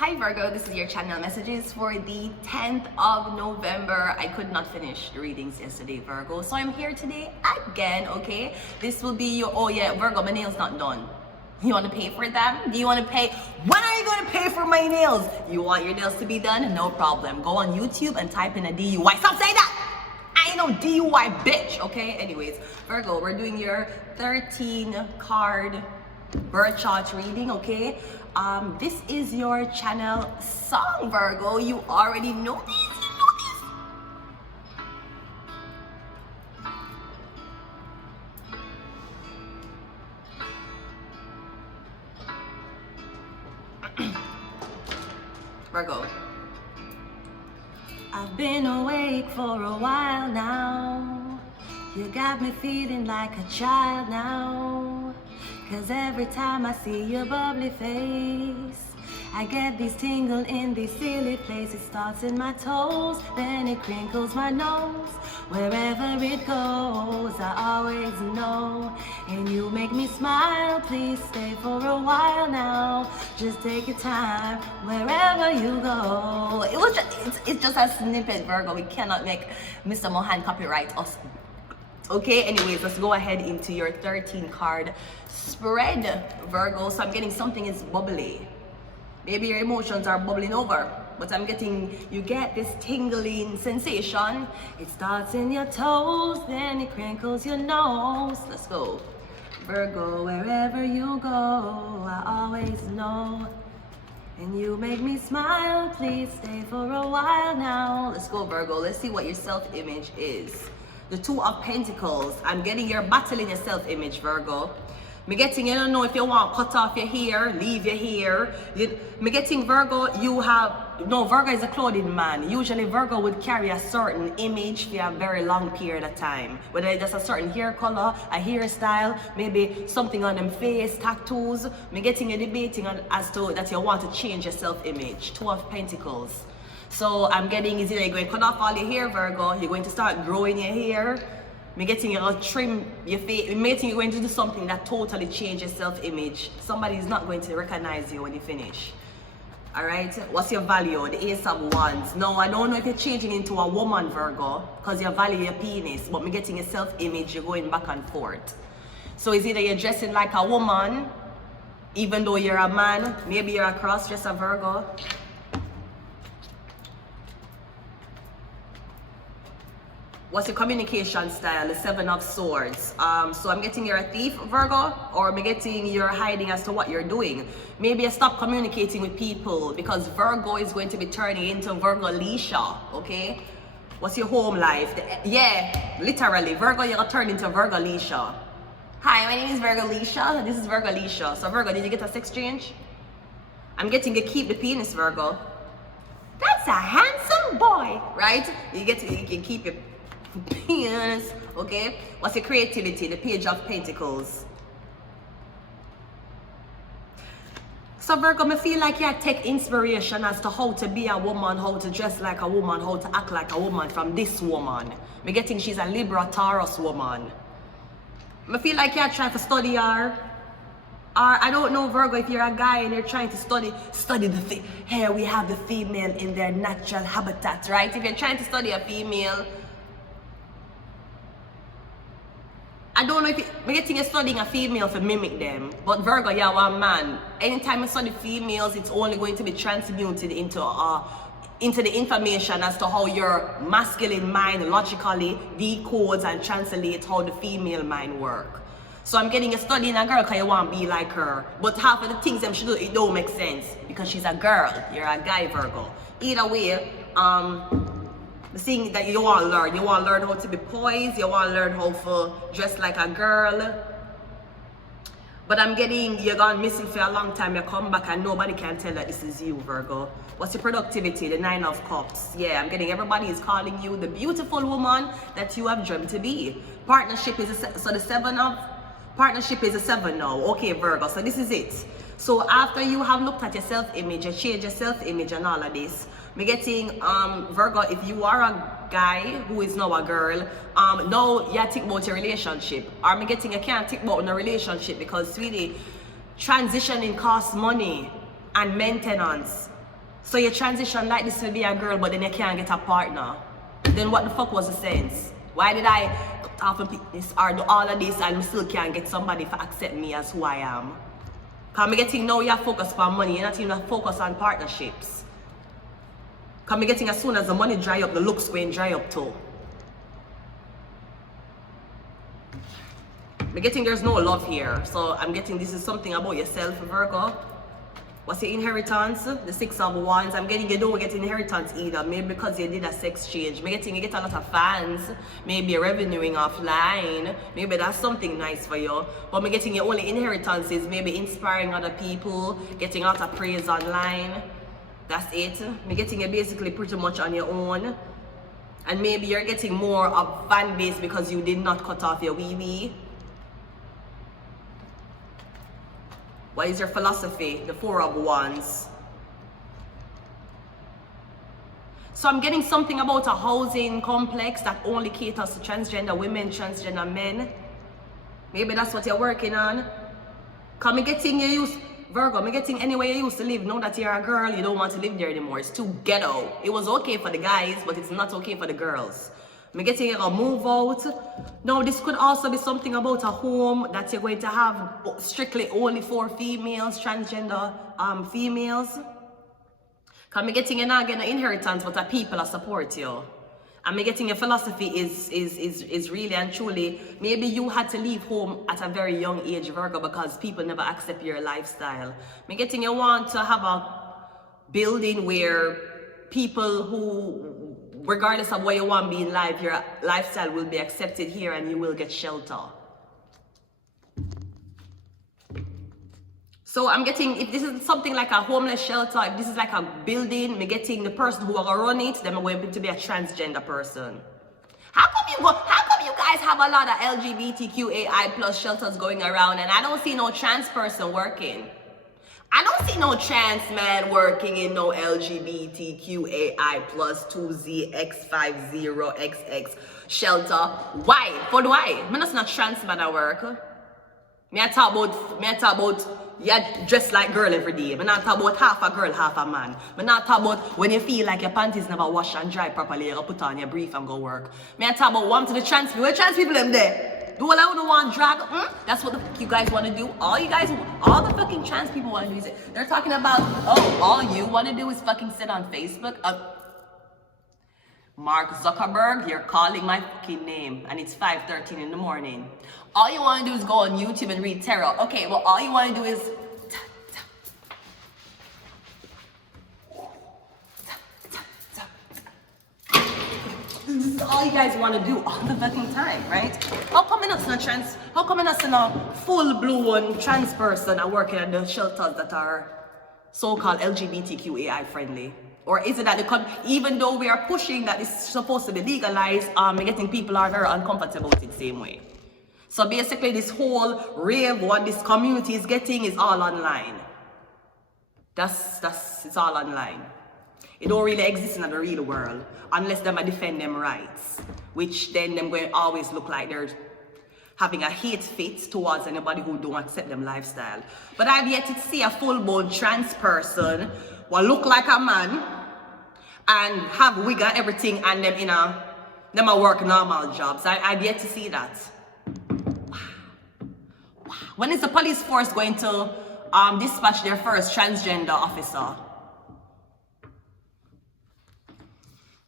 Hi Virgo, this is your channel messages for the 10th of November. I could not finish the readings yesterday, Virgo, so I'm here today again, okay? This will be your, oh yeah, Virgo, my nails not done. You want to pay for them? Do you want to pay? When are you going to pay for my nails? You want your nails to be done? No problem. Go on YouTube and type in a DUI. Stop saying that! I ain't no DUI, bitch, okay? Anyways, Virgo, we're doing your 13 card birth chart reading, okay? This is your channel song, Virgo. You already know this. Virgo. I've been awake for a while now. You got me feeling like a child now. 'Cause every time I see your bubbly face, I get these tingles in these silly places. It starts in my toes, then it crinkles my nose. Wherever it goes, I always know. And you make me smile, please stay for a while now. Just take your time, wherever you go. It's just a snippet, Virgo. We cannot make Mr. Mohan copyright us. Okay, anyways, let's go ahead into your 13 card spread, Virgo. So I'm getting something is bubbly. Maybe your emotions are bubbling over, but I'm getting, you get this tingling sensation. It starts in your toes, then it crinkles your nose. Let's go. Virgo, wherever you go, I always know. And you make me smile, please stay for a while now. Let's go, Virgo. Let's see what your self-image is. The Two of Pentacles. I'm getting your battling your self-image, Virgo. Me getting, you don't know if you want to cut off your hair, leave your hair. Me getting, Virgo, you have, no, Virgo is a clothing man. Usually Virgo would carry a certain image for a very long period of time. Whether it's just a certain hair color, a hairstyle, maybe something on them face, tattoos. Me getting you debating on, as to that you want to change your self-image. Two of Pentacles. So I'm getting, is either you're going to cut off all your hair, Virgo, you're going to start growing your hair. I'm getting you to trim your face. I'm getting you going to do something that totally changes self-image. Somebody is not going to recognize you when you finish. Alright? What's your value? The Ace of Wands. No, I don't know if you're changing into a woman, Virgo, because you value your penis, but I'm getting your self-image, you're going back and forth. So it's either you're dressing like a woman, even though you're a man, maybe you're a cross-dresser, Virgo. What's your communication style? The Seven of Swords. So I'm getting you're a thief, Virgo, or I'm getting you're hiding as to what you're doing. Maybe you stop communicating with people because Virgo is going to be turning into Virgo Leisha, okay? What's your home life? Yeah, literally, Virgo, you're gonna turn into Virgo Leisha. Hi, my name is Virgo Leisha. This is Virgo Leisha. So Virgo, did you get a sex change? I'm getting you keep the penis, Virgo. That's a handsome boy, right? You can keep it. Penis, okay? What's your creativity? The Page of Pentacles. So Virgo, I feel like you take inspiration as to how to be a woman, how to dress like a woman, how to act like a woman from this woman. I'm getting she's a Libra Taurus woman. I feel like you're trying to study her. Or I don't know, Virgo, if you're a guy and you're trying to study the here we have the female in their natural habitat, right? If you're trying to study a female, I don't know if we're getting you studying a female to mimic them, but Virgo, you're one man. Anytime you study females, it's only going to be transmuted into the information as to how your masculine mind logically decodes and translates how the female mind work. So I'm getting you studying a girl because you want to be like her, but half of the things them she do, it don't make sense because she's a girl. You're a guy, Virgo. Either way, the thing that you want to learn how to be poised, you want to learn how to dress like a girl. But I'm getting, you're gone missing for a long time, you come back and nobody can tell that this is you, Virgo. What's your productivity? The Nine of Cups. Yeah, I'm getting everybody is calling you the beautiful woman that you have dreamt to be. Partnership is, partnership is a 7 now. Okay, Virgo, so this is it. So after you have looked at your self-image, you change your self-image and all of this, I'm getting, Virgo, if you are a guy who is now a girl, now you think about your relationship. Or I'm getting, you can't think about no relationship because, sweetie, transitioning costs money and maintenance. So you transition like this to be a girl, but then you can't get a partner. Then what the fuck was the sense? Why did I cut off and pick this or do all of this and I still can't get somebody to accept me as who I am? Because I'm getting now you're focused on money, you're not even focused on partnerships. Because I'm getting as soon as the money dry up, the looks going dry up too. I'm getting there's no love here. So I'm getting this is something about yourself, Virgo. What's your inheritance? The 6 of Wands. I'm getting you don't get inheritance either. Maybe because you did a sex change. I'm getting you get a lot of fans. Maybe you're revenuing offline. Maybe that's something nice for you. But I'm getting your only inheritance is maybe inspiring other people, getting a lot of praise online. That's it. I'm getting you basically pretty much on your own. And maybe you're getting more of fan base because you did not cut off your wee-wee. What is your philosophy? The 4 of Wands. So I'm getting something about a housing complex that only caters to transgender women, transgender men. Maybe that's what you're working on. Cause me getting you used, Virgo, me getting anywhere you used to live. Now that you're a girl, you don't want to live there anymore. It's too ghetto. It was okay for the guys, but it's not okay for the girls. I'm getting you to move out. Now, this could also be something about a home that you're going to have strictly only for females, transgender females. Because I'm getting you not getting an inheritance, but the people that support you. And I'm getting your philosophy is really and truly, maybe you had to leave home at a very young age, Virgo, because people never accept your lifestyle. I'm getting you want to have a building where people who, regardless of what you want to be in life, your lifestyle will be accepted here and you will get shelter. So I'm getting, if this is something like a homeless shelter, if this is like a building, I'm getting the person who will run it, then I'm going to be a transgender person. How come you guys have a lot of LGBTQAI plus shelters going around and I don't see no trans person working? I don't see no trans man working in no LGBTQAI plus 2ZX50XX shelter. Why? For why? I'm not trans man at work. Me I talk about yeah, dressed like girl every day. I'm not talk about half a girl, half a man. I'm not talk about when you feel like your panties never wash and dry properly, you put on your brief and go work. Me I talk about one to the trans people. Where trans people them there? Do all I want drag? That's what the fuck you guys want to do. All the fucking trans people want to do is it. They're talking about, oh, all you want to do is fucking sit on Facebook. Mark Zuckerberg, you're calling my fucking name, and it's 5:13 in the morning. All you want to do is go on YouTube and read tarot. Okay, well, all you want to do is this is all you guys want to do all the fucking time, right? How come I'm not a full-blown trans person and working at the shelters that are so-called LGBTQAI friendly? Or is it that even though we are pushing that it's supposed to be legalized, getting people are very uncomfortable with it the same way? So basically this whole rave, what this community is getting is all online. It's all online. It don't really exist in the real world unless them defend them rights, which then them going to always look like they're having a hate fit towards anybody who don't accept them lifestyle. But I've yet to see a full-blown trans person will look like a man and have wig and everything and them work normal jobs. I've yet to see that. Wow. When is the police force going to dispatch their first transgender officer?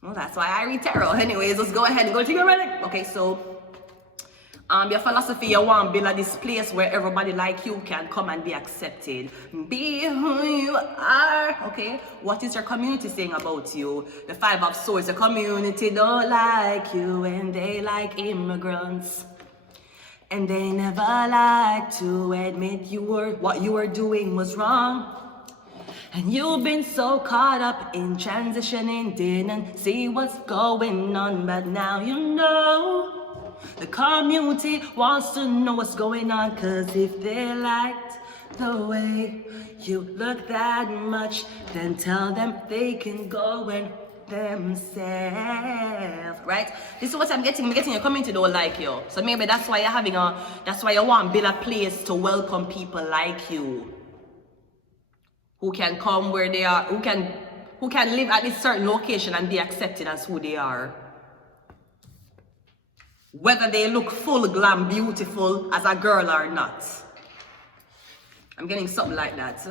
Well, that's why I read tarot. Anyways, let's go ahead and go to your relic. Okay, so your philosophy, you want to build this place where everybody like you can come and be accepted. Be who you are. Okay, what is your community saying about you? The 5 of Swords, the community don't like you and they like immigrants. And they never like to admit what you were doing was wrong. And you've been so caught up in transitioning, didn't see what's going on, but now you know. The community wants to know what's going on, cause if they liked the way you look that much, then tell them they can go and themselves, right? This is what I'm getting your community don't like you. So maybe that's why that's why you want to build a place to welcome people like you. Who can come where they are, who can who can live at this certain location and be accepted as who they are. Whether they look full glam, beautiful as a girl or not. I'm getting something like that.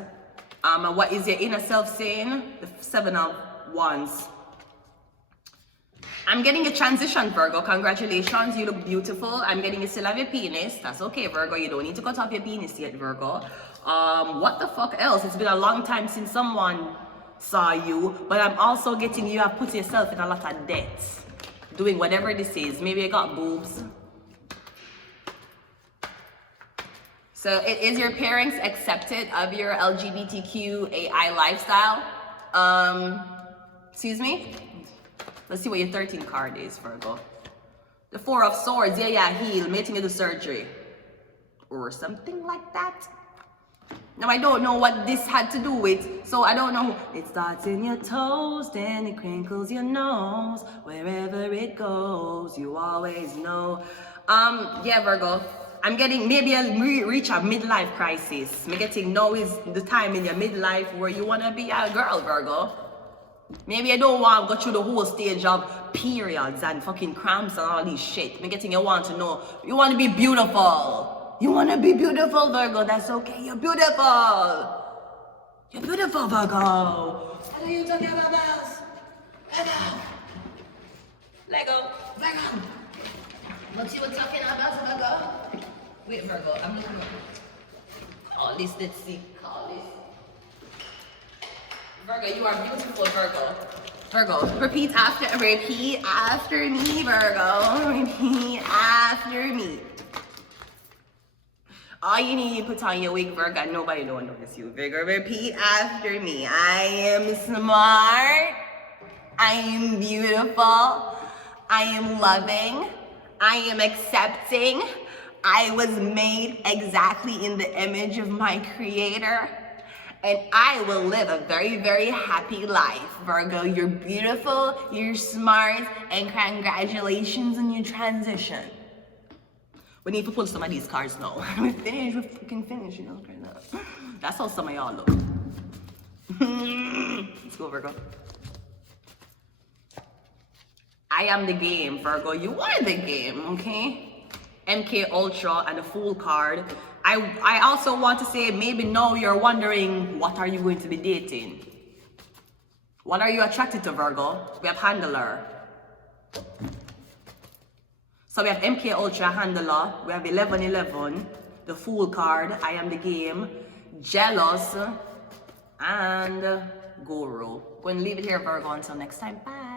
And what is your inner self saying? The 7 of Wands. I'm getting a transition, Virgo. Congratulations, you look beautiful. I'm getting you still have your penis. That's okay, Virgo. You don't need to cut off your penis yet, Virgo. What the fuck else? It's been a long time since someone saw you, but I'm also getting you have put yourself in a lot of debt. Doing whatever this is. Maybe you got boobs. So it is your parents accepted of your LGBTQAI lifestyle. Excuse me? Let's see what your 13 card is, Virgo. The 4 of Swords. Yeah, heal. Making you do surgery. Or something like that. Now, I don't know what this had to do with, so I don't know. It starts in your toes, then it crinkles your nose. Wherever it goes, you always know. Yeah, Virgo. I'm getting, maybe I'll reach a midlife crisis. I'm getting, now is the time in your midlife where you want to be a girl, Virgo. Maybe I don't want to go through the whole stage of periods and fucking cramps and all this shit. I'm getting, you want to know, you want to be beautiful. You want to be beautiful, Virgo. That's okay. You're beautiful. You're beautiful, Virgo. What are you talking about, Bells? Lego. What you were talking about, Virgo? Wait, Virgo, I'm looking at all this, let's see. Call this. Virgo, you are beautiful, Virgo. Virgo, repeat after me, Virgo. Repeat after me. All you need to put on your wig, Virgo. Nobody don't notice you, Virgo. Repeat after me. I am smart. I am beautiful. I am loving. I am accepting. I was made exactly in the image of my creator. And I will live a very, very happy life, Virgo. You're beautiful, you're smart, and congratulations on your transition. We need to pull some of these cards now. We're finished, we're fucking finished, you know? That's how some of y'all look. Let's go, Virgo. I am the game, Virgo. You are the game, okay? MK Ultra and the Fool card. I also want to say, maybe now you're wondering, what are you going to be dating? What are you attracted to, Virgo? We have Handler. So we have MK Ultra, Handler. We have 1111, the Fool card, I am the game, Jealous, and Guru. Going to leave it here, Virgo. Until next time, bye.